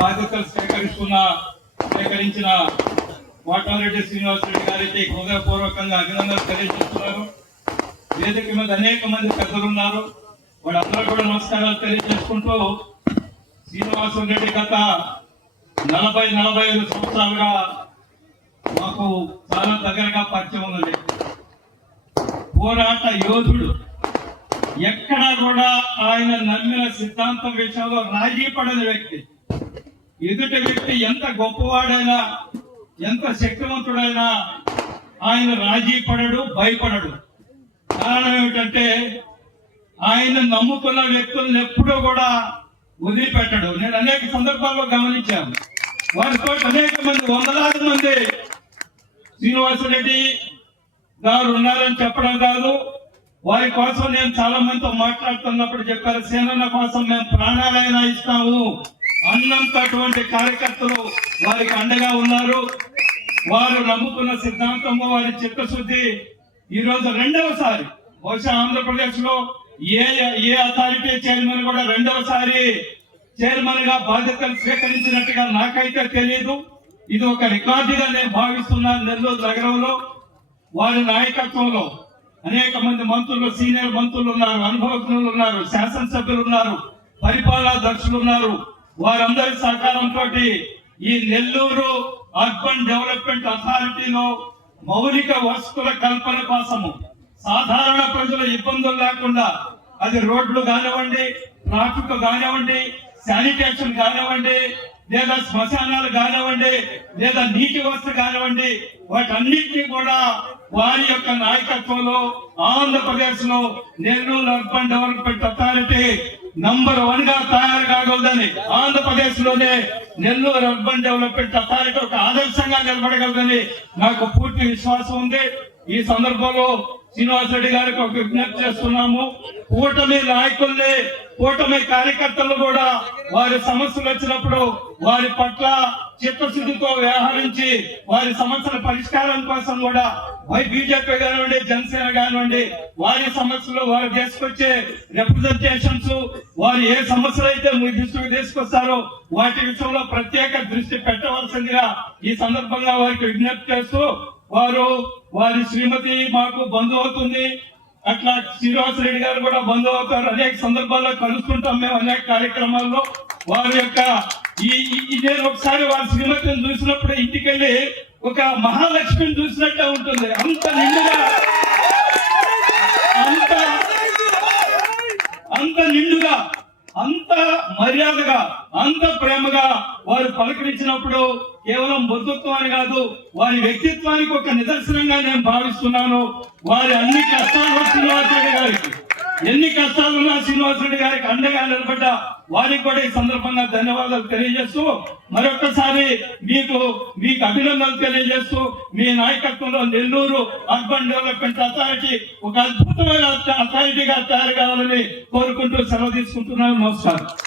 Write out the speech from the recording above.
బాధ్యతలు స్వీకరిస్తున్న స్వీకరించిన కోటారెడ్డి శ్రీనివాస్ రెడ్డి గారికి హృదయపూర్వకంగా అభినందనలు తెలియజేస్తున్నారు. వేదిక మీద అనేక మంది పెద్దలు ఉన్నారు వాళ్ళందరూ కూడా నమస్కారాలు తెలియజేసుకుంటూ శ్రీనివాస రెడ్డి గత నలభై నలభై ఐదు సంవత్సరాలుగా మాకు చాలా దగ్గరగా పరిచయం ఉన్నది. పోరాట యోధుడు. ఎక్కడ కూడా ఆయన నమ్మిన సిద్ధాంతం విషయంలో రాజీ పడని వ్యక్తి. ఎదుటి వ్యక్తి ఎంత గొప్పవాడైనా ఎంత శక్తివంతుడైనా ఆయన రాజీ పడడు భయపడడు. కారణం ఏమిటంటే ఆయన నమ్ముకున్న వ్యక్తులను ఎప్పుడూ కూడా వదిలిపెట్టడు. నేను అనేక సందర్భాల్లో గమనించాను. వారితో అనేక మంది వందలాది మంది శ్రీనివాసరెడ్డి గారు ఉన్నారని చెప్పడం కాదు. వారి కోసం నేను చాలా మందితో మాట్లాడుతున్నప్పుడు చెప్పారు సేనన్న కోసం మేము ప్రాణాలైనా ఇస్తాము. అన్నంత అటువంటి కార్యకర్తలు వారికి అండగా ఉన్నారు. వారు నమ్ముకున్న సిద్ధాంతము వారి చిత్తశుద్ధి ఈరోజు రెండవసారి బహుశా ఆంధ్రప్రదేశ్లో ఏ ఏ అథారిటీ చైర్మన్ కూడా రెండవసారి చైర్మన్గా బాధ్యతలు స్వీకరించినట్టుగా నాకైతే తెలియదు ఇది ఒక రికార్డుగా నేను భావిస్తున్నాను నెల్లూరు నగరంలో. వారి నాయకత్వంలో అనేక మంది మంత్రులు సీనియర్ మంత్రులు ఉన్నారు అనుభవజ్ఞులు ఉన్నారు శాసనసభ్యులు ఉన్నారు పరిపాలనా దర్శులు ఉన్నారు. వారందరి సహకారంతో ఈ నెల్లూరు అర్బన్ డెవలప్మెంట్ అథారిటీలో మౌలిక వసతుల కల్పన కోసము సాధారణ ప్రజల ఇబ్బందులు లేకుండా అది రోడ్లు కానివ్వండి ట్రాఫిక్ కానివ్వండి శానిటేషన్ కానివ్వండి లేదా శ్మశానాలు కానివ్వండి లేదా నీటి వసతి కానివ్వండి వాటన్నిటినీ కూడా వారి యొక్క నాయకత్వంలో ఆంధ్రప్రదేశ్లో Nellore urban development authority number వన్గా తయారు కాగలదని ఆంధ్రప్రదేశ్లోనే నెల్లూరు అర్బన్ డెవలప్మెంట్ అథారిటీ ఒక ఆదర్శంగా నిలబడగలదని నాకు పూర్తి విశ్వాసం ఉంది. ఈ సందర్భంలో శ్రీనివాస్ రెడ్డి గారికి ఒక విజ్ఞప్తి చేస్తున్నాము. కూటమి నాయకుల్ని కూటమి కార్యకర్తలు కూడా వారి సమస్యలు వచ్చినప్పుడు వారి పట్ల చిత్తశుద్ధితో వ్యవహరించి వారి సమస్యల పరిష్కారం కోసం కూడా వై బీజేపీ కానివ్వండి జనసేన కానివ్వండి వారి సమస్యలు వారు తీసుకొచ్చే రిప్రజెంటేషన్స్ వారు ఏ సమస్యలు అయితే మీ దృష్టికి తీసుకొస్తారో వాటి విషయంలో ప్రత్యేక దృష్టి పెట్టవలసిందిగా ఈ సందర్భంగా వారికి విజ్ఞప్తి చేస్తూ వారు వారి శ్రీమతి మాకు బంధు అవుతుంది. అట్లా శ్రీనివాస రెడ్డి గారు కూడా బంధు అవుతారు. అనేక సందర్భాల్లో కలుస్తుంటాం మేము అనేక కార్యక్రమాల్లో. వారి యొక్క ఈ ఈ- నేను ఒకసారి వారి శ్రీమతిని చూసినప్పుడు ఇంటికి వెళ్ళి ఒక మహాలక్ష్మిని చూసినట్టే ఉంటుంది. అంత నిండుగా అంత అంత నిండుగా అంత మర్యాదగా అంత ప్రేమగా వారు పలకరించినప్పుడు కేవలం బంధుత్వాన్ని కాదు వారి వ్యక్తిత్వానికి ఒక నిదర్శనంగా నేను భావిస్తున్నాను. వారి అన్ని కష్టాలు శ్రీనివాసరెడ్డి గారికి. ఎన్ని కష్టాలు ఉన్నా శ్రీనివాసరెడ్డి గారికి అండగా నిలబడ్డ వారికి కూడా ఈ సందర్భంగా ధన్యవాదాలు తెలియజేస్తూ మరొకసారి మీకు మీకు అభినందనలు తెలియజేస్తూ మీ నాయకత్వంలో నెల్లూరు అర్బన్ డెవలప్మెంట్ అథారిటీ ఒక అద్భుతమైన అథారిటీగా తయారు కావాలని కోరుకుంటూ సెలవు తీసుకుంటున్నాను. నమస్కారం.